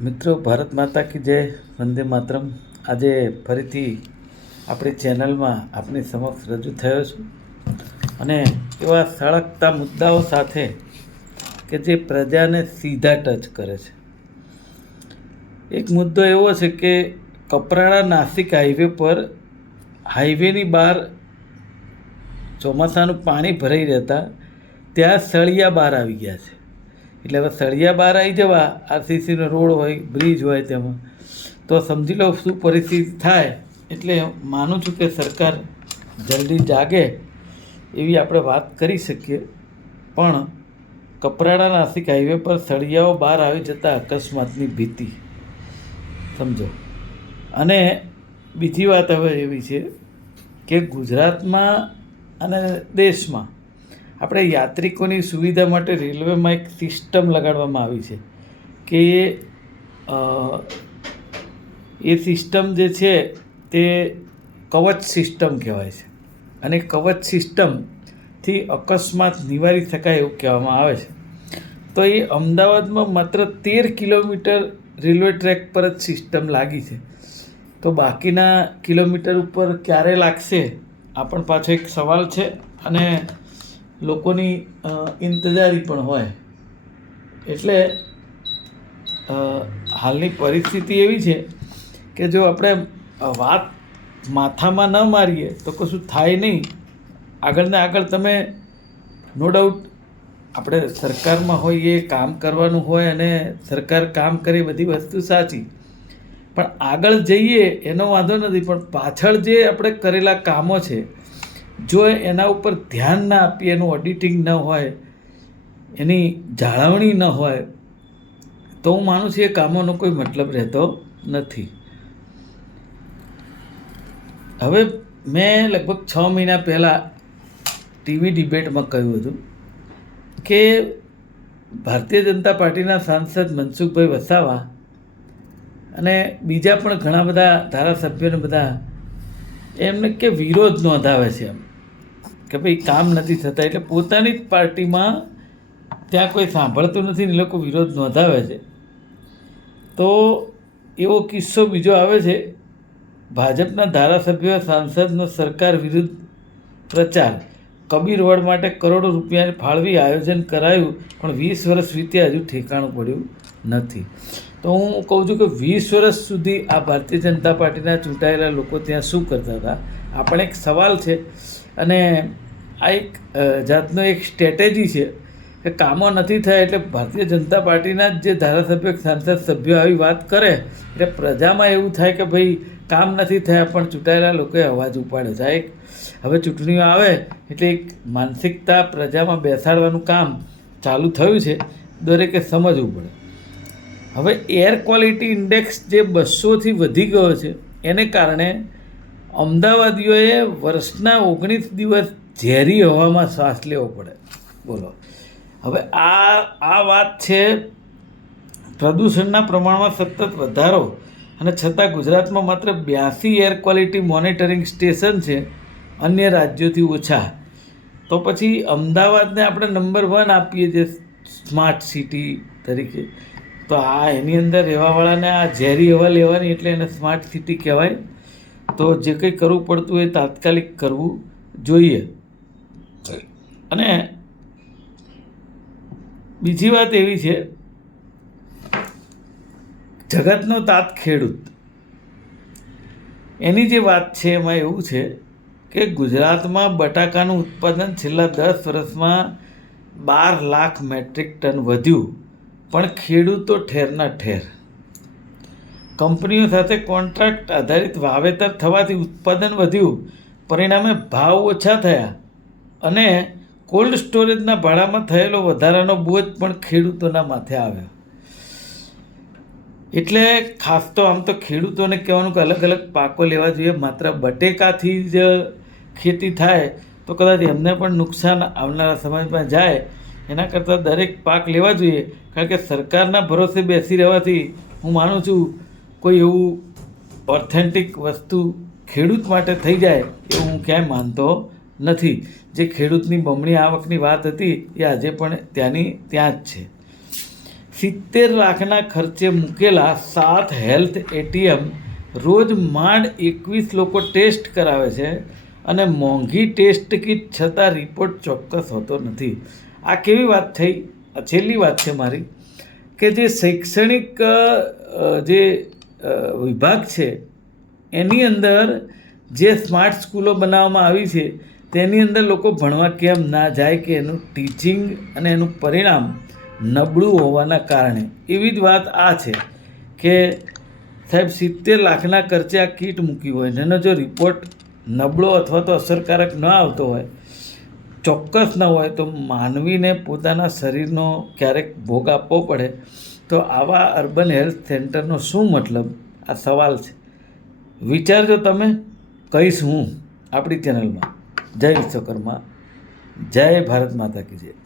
મિત્રો, ભારત માતા કી જય, વંદે માતરમ. આજે ફરીથી આપણી ચેનલમાં આપની સમક્ષ રજૂ થયો છું અને એવા સળગતા મુદ્દાઓ સાથે કે જે પ્રજાને સીધા ટચ કરે છે. એક મુદ્દો એવો છે કે કપરાડા નાસિક હાઈવે પર હાઈવેની બહાર ચોમાસાનું પાણી ભરાઈ રહેતા ત્યાં સળિયા બહાર આવી ગયા છે. એટલે હવે સળિયા બહાર આવી જવા, આરસીસીનો રોડ હોય, બ્રિજ હોય, તેમાં તો સમજી લો શું પરિસ્થિતિ થાય. એટલે માનું છું કે સરકાર જલ્દી જાગે એવી આપણે વાત કરી શકીએ. પણ કપરાડા નાસિક હાઈવે પર સળિયાઓ બહાર આવી જતા અકસ્માતની ભીતિ સમજો. અને બીજી વાત હવે એવી છે કે ગુજરાતમાં અને દેશમાં આપણે યાત્રિકોની સુવિધા માટે રેલવેમાં એક સિસ્ટમ લગાડવામાં આવી છે કે એ સિસ્ટમ જે છે તે કવચ સિસ્ટમ કહેવાય છે. અને કવચ સિસ્ટમથી અકસ્માત નિવારી શકાય એવું કહેવામાં આવે છે. તો એ અમદાવાદમાં માત્ર 13 કિલોમીટર રેલવે ટ્રેક પર જ સિસ્ટમ લાગી છે. તો બાકીના કિલોમીટર ઉપર ક્યારે લાગશે આ પણ પાછો એક સવાલ છે અને લોકોની ઇંતજારી પણ હોય. એટલે હાલની પરિસ્થિતિ એવી છે કે જો આપણે વાત માથામાં ન મારીએ તો કશું થાય નહીં. આગળ ને આગળ તમે નો ડાઉટ આપણે સરકારમાં હોઈએ, કામ કરવાનું હોય અને સરકાર કામ કરે બધી વસ્તુ સાચી, પણ આગળ જઈએ એનો વાંધો નથી. પણ પાછળ જે આપણે કરેલા કામો છે જો એના ઉપર ધ્યાન ના આપીએ, એનું ઓડિટિંગ ન હોય, એની જાળવણી ન હોય તો હું માનું છું એ કામોનો કોઈ મતલબ રહેતો નથી. હવે મેં લગભગ 6 મહિના પહેલાં ટીવી ડિબેટમાં કહ્યું હતું કે ભારતીય જનતા પાર્ટીના સાંસદ મનસુખભાઈ વસાવા અને બીજા પણ ઘણા બધા ધારાસભ્યોને બધા એમને કે વિરોધ નોંધાવે છે એમ કે ભાઈ કામ નથી થતા. એટલે પોતાની જ પાર્ટીમાં ત્યાં કોઈ સાંભળતું નથી ને એ લોકો વિરોધ નોંધાવે છે. તો એવો કિસ્સો બીજો આવે છે, ભાજપના ધારાસભ્ય સાંસદનો સરકાર વિરુદ્ધ પ્રચાર. કબીર વડ માટે કરોડો રૂપિયા ફાળવી આયોજન કરાયું, પણ 20 વર્ષ વીત્યા હજુ ઠેકાણું પડ્યું નથી. તો હું કહું છું કે 20 વર્ષ સુધી આ ભારતીય જનતા પાર્ટીના ચૂંટાયેલા લોકો ત્યાં શું કરતા હતા આ પણ એક સવાલ છે. અને આ એક જાતનો એક સ્ટ્રેટેજી છે કે કામો નથી થયા એટલે ભારતીય જનતા પાર્ટીના જ જે ધારાસભ્ય સાંસદ સભ્યો આવી વાત કરે એટલે પ્રજામાં એવું થાય કે ભાઈ કામ નથી થયા પણ ચૂંટાયેલા લોકોએ અવાજ ઉપાડ્યો છે. એક હવે ચૂંટણીઓ આવે એટલે એક માનસિકતા પ્રજામાં બેસાડવાનું કામ ચાલુ થયું છે, દરેકે સમજવું પડે. હવે એર ક્વોલિટી ઇન્ડેક્સ જે 200થી વધી ગયો છે એને કારણે અમદાવાદીઓએ વર્ષના 19 દિવસ ઝેરી હવામાં શ્વાસ લેવો પડે. બોલો, હવે આ વાત છે પ્રદૂષણના પ્રમાણમાં સતત વધારો અને છતાં ગુજરાતમાં માત્ર 82 એર ક્વોલિટી મોનિટરિંગ સ્ટેશન છે, અન્ય રાજ્યોથી ઓછા. તો પછી અમદાવાદને આપણે નંબર 1 આપીએ છીએ સ્માર્ટ સિટી તરીકે, તો આ એની અંદર રહેવાવાળાને આ ઝેરી હવા લેવાની એટલે એને સ્માર્ટ સિટી કહેવાય. તો જે કંઈ કરવું પડતું એ તાત્કાલિક કરવું જોઈએ. અને બીજી વાત એવી છે, જગતનો તાત ખેડૂત. એની જે વાત છે એમાં એવું છે કે ગુજરાતમાં બટાકાનું ઉત્પાદન છેલ્લા 10 વર્ષમાં 12 લાખ મેટ્રિક ટન વધ્યું, પણ ખેડૂતો ઠેરના ઠેર. કંપનીઓ સાથે કોન્ટ્રાક્ટ આધારિત વાવેતર થવાથી ઉત્પાદન વધ્યું, પરિણામે ભાવ ઓછા થયા અને કોલ્ડ સ્ટોરેજના ભાડામાં થયેલો વધારાનો બોજ પણ ખેડૂતોના માથે આવ્યો. એટલે ખાસ તો આમ તો ખેડૂતોને કહેવાનું કે અલગ અલગ પાકો લેવા જોઈએ. માત્ર બટેકાથી જ ખેતી થાય તો કદાચ એમને પણ નુકસાન આવનારા સમયમાં જાય. એના કરતાં દરેક પાક લેવા જોઈએ, કારણ કે સરકારના ભરોસે બેસી રહેવાથી હું માનું છું કોઈ એવું ઓથેન્ટિક વસ્તુ ખેડૂત માટે થઈ જાય એવું હું ક્યાંય માનતો નથી. જે ખેડૂતની બમણી આવકની વાત હતી એ આજે પણ ત્યાં જ છે. 70 લાખના ખર્ચે મૂકેલા 7 હેલ્થ એટીએમ રોજ માંડ 21 લોકો ટેસ્ટ કરાવે છે અને મોંઘી ટેસ્ટ કીટ છતાં રિપોર્ટ ચોક્કસ હોતો નથી. આ કેવી વાત થઈ? આ છેલ્લી વાત છે મારી, કે જે શૈક્ષણિક જે વિભાગ છે એની અંદર જે સ્માર્ટ સ્કૂલો બનાવવામાં આવી છે તેની અંદર લોકો ભણવા કેમ ના જાય કે એનું ટીચિંગ અને એનું પરિણામ નબળું હોવાના કારણે. એવી જ વાત આ છે કે સાહેબ 70 લાખના ખર્ચે આ કીટ મૂકી હોય ને એનો જો રિપોર્ટ નબળો અથવા તો અસરકારક ન આવતો હોય, ચોક્કસ ન હોય, તો માનવીને પોતાના શરીરનો ક્યારેક ભોગ આપવો પડે. તો આવા અર્બન હેલ્થ સેન્ટરનો શું મતલબ? આ સવાલ છે. વિચારજો તમે, કહીશ હું આપણી ચેનલમાં. જય વિશ્વકર્મા, જય ભારત માતા કી જય.